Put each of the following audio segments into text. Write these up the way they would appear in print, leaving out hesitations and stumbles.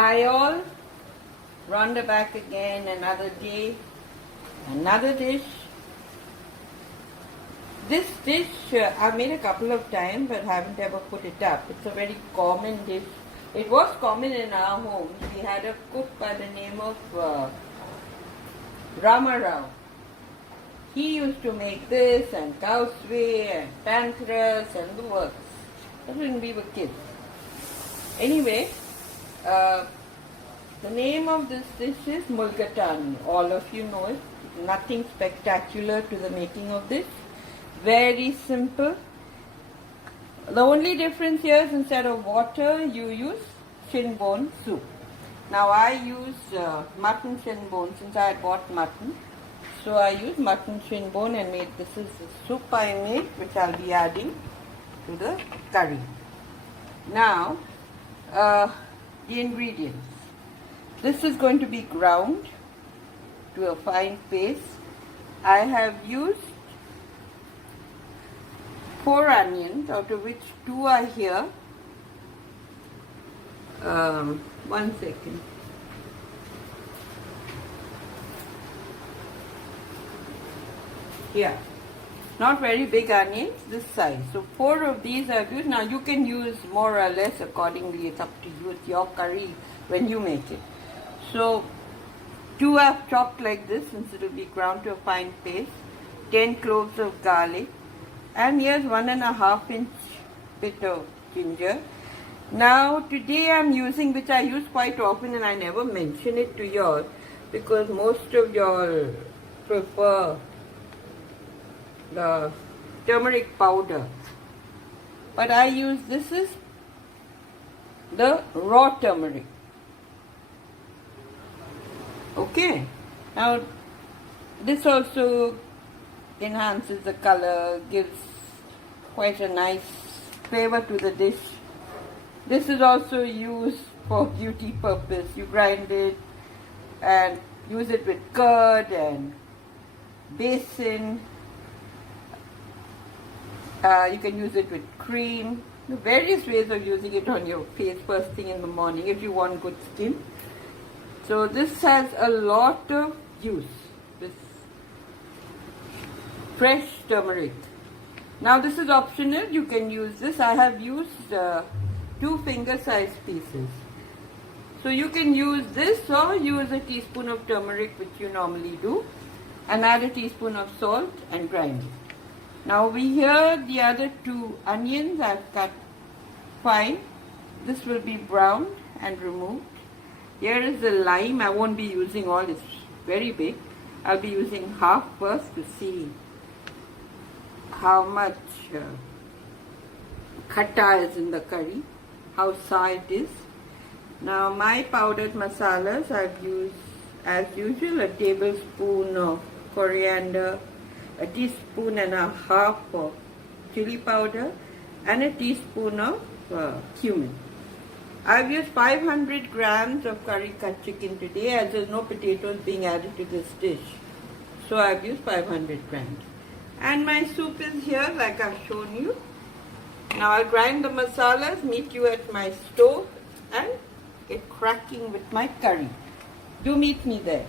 Hi all, Rhonda back again, another day, another dish. This dish I've made a couple of times but haven't ever put it up. It's a very common dish. It was common in our homes. We had a cook by the name of Rama Rao. He used to make this and Kauswe and Pancras and the works. That's when we were kids. Anyway, the name of this dish is Mulligatawny. All of you know it. Nothing spectacular to the making of this. Very simple. The only difference here is instead of water, you use shin bone soup. Now I used mutton shin bone since I had bought mutton. So I used mutton shin bone and made this is the soup I made, which I'll be adding to the curry. Now, the ingredients. This is going to be ground to a fine paste. I have used 4 onions, out of which 2 are here. 1 second. Yeah, not very big onions, this size. So 4 of these I've used. Now you can use more or less accordingly. It's up to you. It's your curry when you make it. So 2 I've chopped like this since it will be ground to a fine paste. 10 cloves of garlic. And here's 1.5 inch bit of ginger. Now today I'm using, which I use quite often and I never mention it to y'all because most of y'all prefer the turmeric powder. But I use, this is the raw turmeric. Okay. Now this also enhances the color, gives quite a nice flavor to the dish. This is also used for beauty purpose. You grind it and use it with curd and basin. You can use it with cream. Various ways of using it on your face first thing in the morning if you want good skin. So this has a lot of use. This fresh turmeric. Now this is optional. You can use this. I have used 2 finger-sized pieces. So you can use this or use a teaspoon of turmeric, which you normally do, and add a teaspoon of salt and grind it. Now we here the other 2 onions I've cut fine. This will be browned and removed. Here is the lime. I won't be using all. It's very big. I'll be using half first to see how much khata is in the curry, how sour it is. Now my powdered masalas, I've used as usual a tablespoon of coriander, a teaspoon and a half of chili powder, and a teaspoon of cumin. I've used 500 grams of curry cut chicken today, as there's no potatoes being added to this dish. So I've used 500 grams. And my soup is here, like I've shown you. Now I'll grind the masalas, meet you at my stove, and get cracking with my curry. Do meet me there.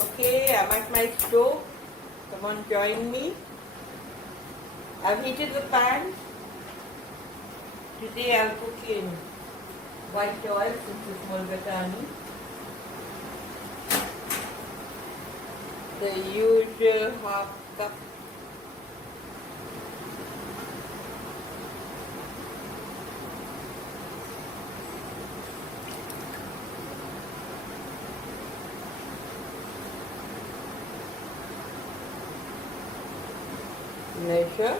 Okay, I'm at my stove. Come on, join me. I've heated the pan. Today I'll cook in white oil since it's mulligatawny. The usual half cup. Measure.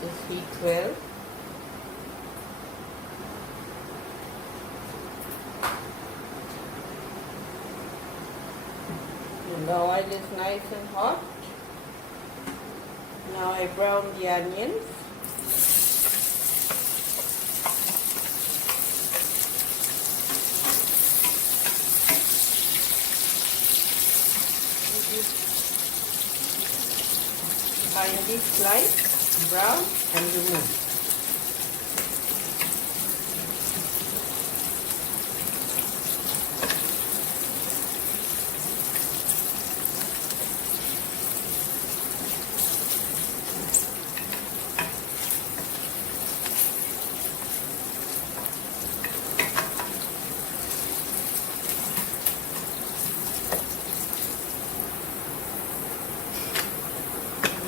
Just heat well. And the oil is nice and hot. Now I brown the onions. finely slice, brown, and remove.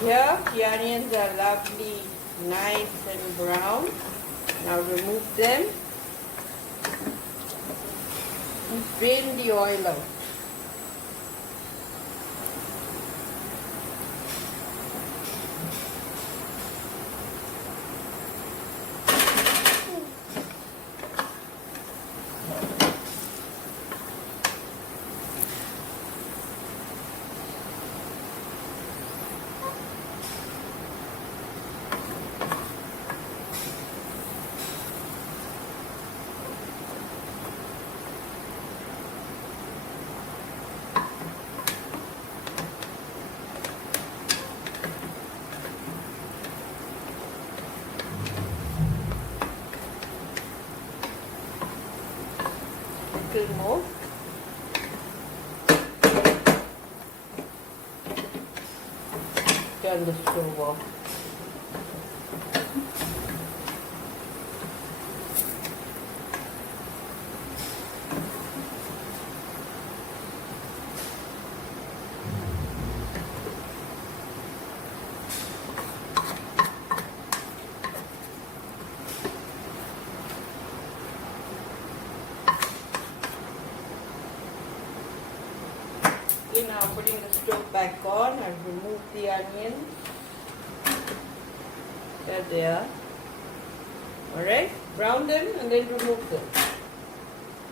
Here the onions are lovely, nice and brown. Now remove them and drain the oil out. Little more. Turn the stove off. Okay, now putting the stove back on, I've removed the onions. There they are. Alright, brown them and then remove them.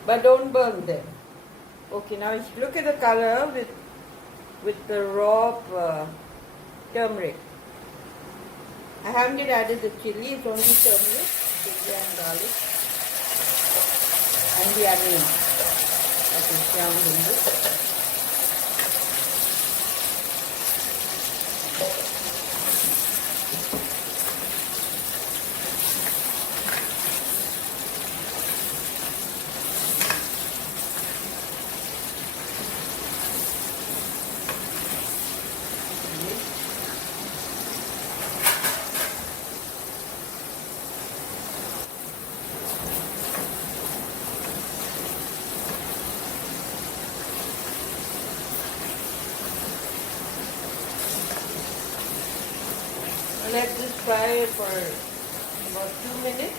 But don't burn them. Okay, now look at the color with the raw turmeric. I haven't yet added the chili, it's only turmeric, chili and garlic, and the onion that is ground in this. Let this fry for about 2 minutes.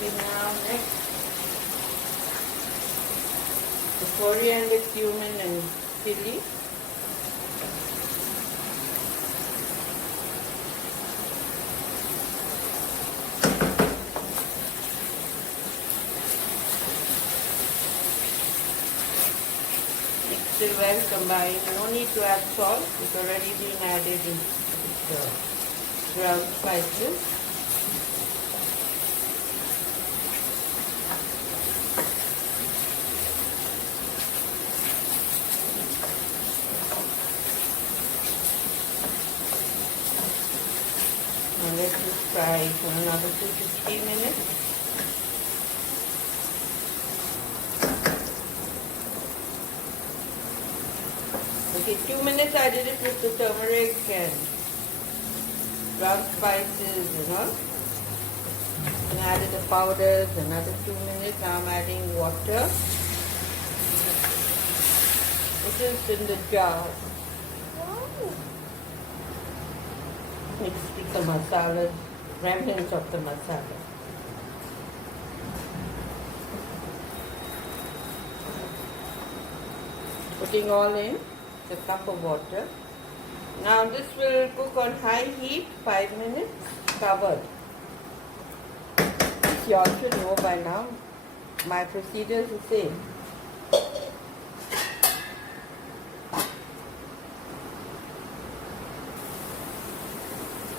Okay, now next, the coriander, cumin and chilli. Mix it well, combine. No need to add salt, it's already been added in the ground spices. And let this fry for another 2 to 3 minutes. Okay, 2 minutes I did it with the turmeric and ground spices, you know. And I added the powders, another 2 minutes. Now I'm adding water. It is in the jar. Mix the masala, remnants of the masala. Putting all in the cup of water. Now this will cook on high heat 5 minutes, covered. You all should know by now, my procedure is the same.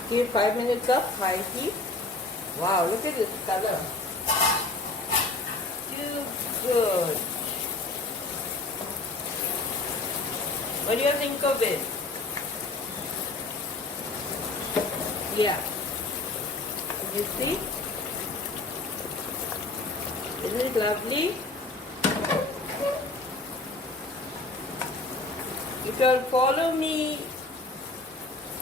Okay, 5 minutes up, high heat. Wow, look at this color. What do you think of it? Yeah. You see? Isn't it lovely? If you'll follow me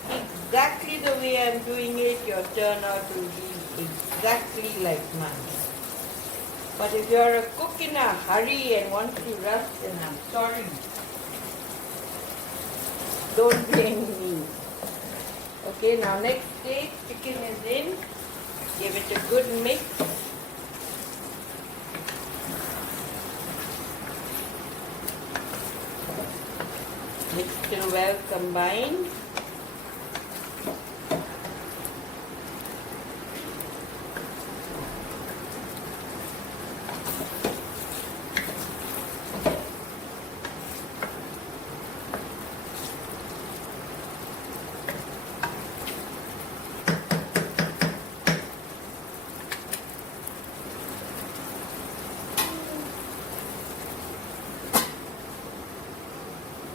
exactly the way I'm doing it, your turnout will be exactly like mine. But if you're a cook in a hurry and want to rush, then I'm sorry. Don't blame me. Okay, now next stage, chicken is in. Give it a good mix. Mix till well combined.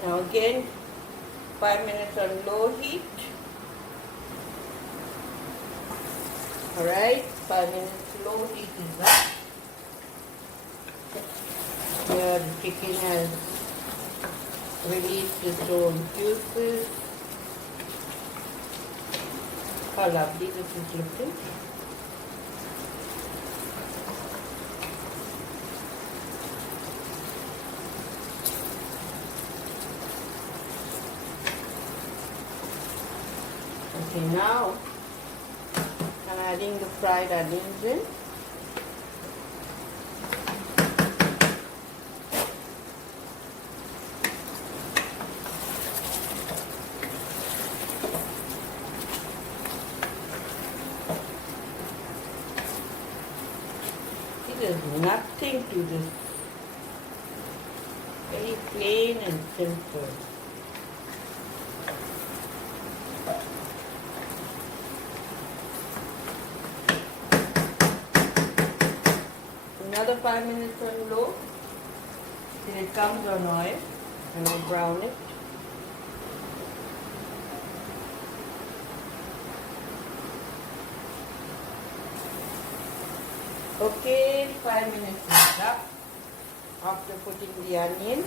Now again, 5 minutes on low heat. Alright, 5 minutes low heat is up. Here the chicken has released its own juices. How lovely this is looking. Okay, now I'm adding the fried onions in. There's nothing to this. Very plain and simple. Another 5 minutes on low till it comes on oil, and I'll brown it. Okay, 5 minutes is up after putting the onion.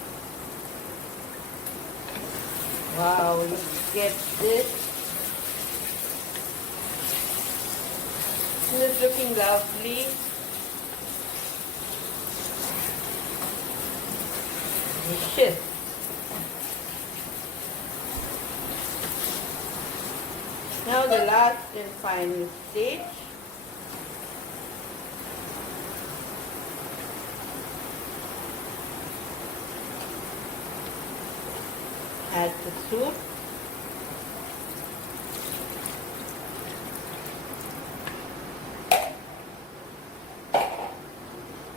Wow, look at this. Isn't it looking lovely? Delicious. Now the last and final stage. Add the soup.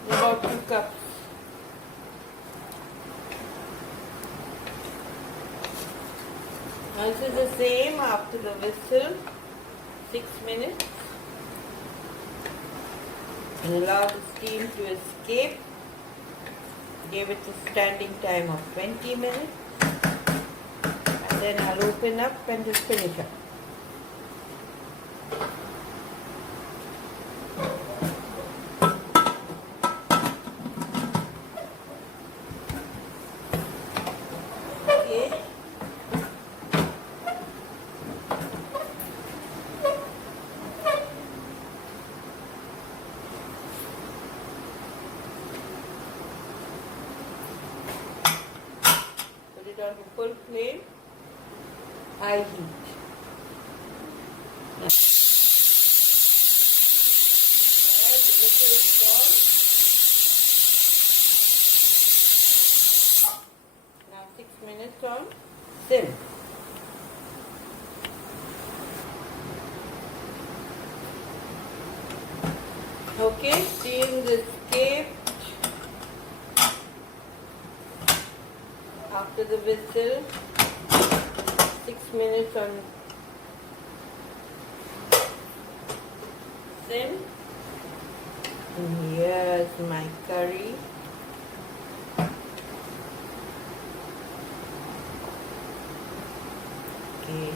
About 2 cups. Now this is the same after the whistle, 6 minutes. And allow the steam to escape. Give it a standing time of 20 minutes. And then I'll open up and just finish up. On to full flame, high heat. Alright, the liquid is gone. Now 6 minutes on sim. Okay, steam is escaped. After the whistle, 6 minutes on sim. And here's my curry. Okay.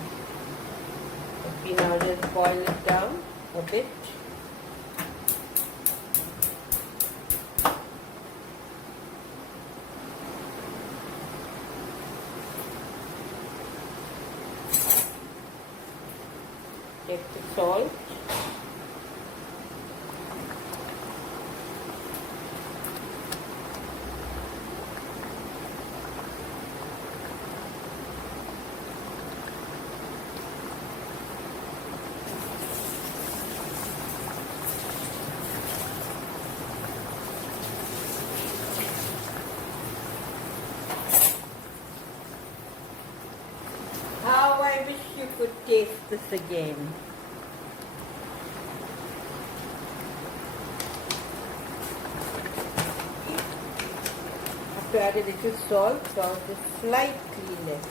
Let me now just boil it down a bit. Take the salt. How I wish you could taste this again. Have to add a little salt, salt is slightly less.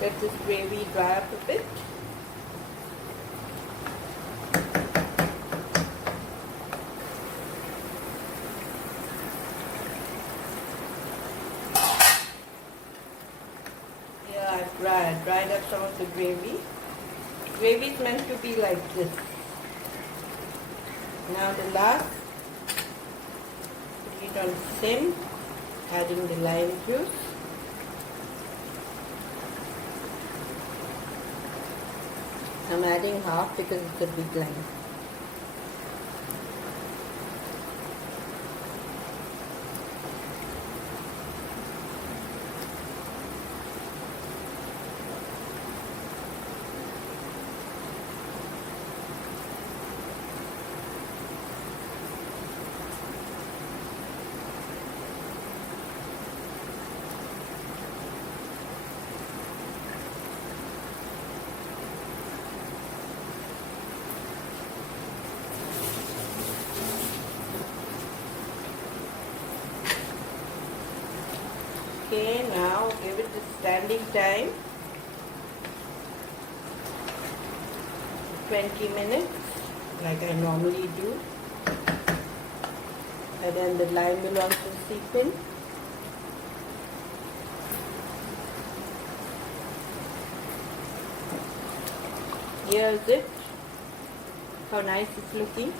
Let this gravy dry up a bit. Dried up some of the gravy. Gravy is meant to be like this. Now the last, put it on sim, adding the lime juice. I'm adding half because it's a big lime. Okay, now give it the standing time, 20 minutes, like I normally do. And then the lime will also seep in. Here's it, how nice it's looking.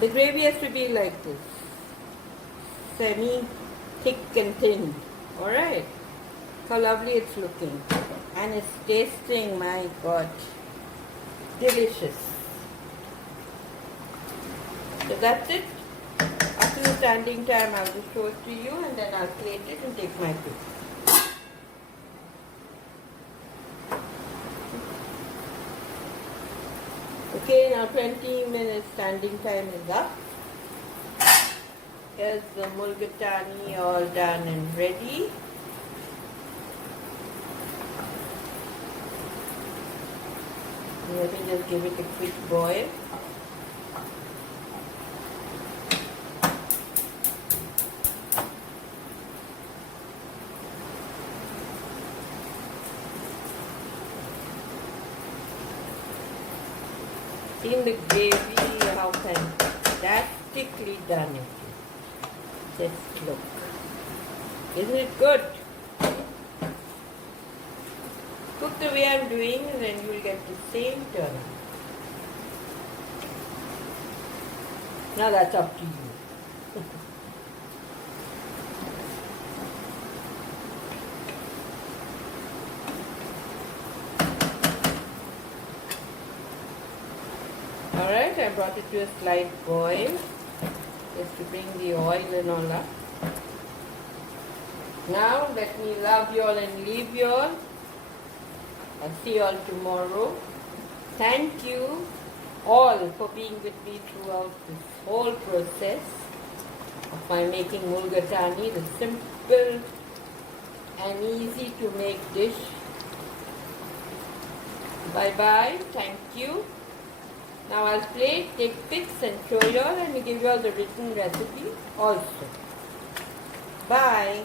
The gravy has to be like this, semi-thick and thin. Alright, how lovely it's looking. And it's tasting, my God, delicious. So that's it. After the standing time, I'll just show it to you and then I'll plate it and take my pick. Okay, now 20 minutes standing time is up. Here's the mulligatawny all done and ready. Let me just give it a quick boil. In the gravy, how fantastically done it is. Just look. Isn't it good? Cook the way I'm doing and then you will get the same turn. Now that's up to you. Alright, I brought it to a slight boil just to bring the oil and all up. Now let me love you all and leave you all. I'll see you all tomorrow. Thank you all for being with me throughout this whole process of my making mulligatawny, the simple and easy to make dish. Bye bye. Thank you. Now I'll plate, take pics and show you all and give you all the written recipe also. Bye.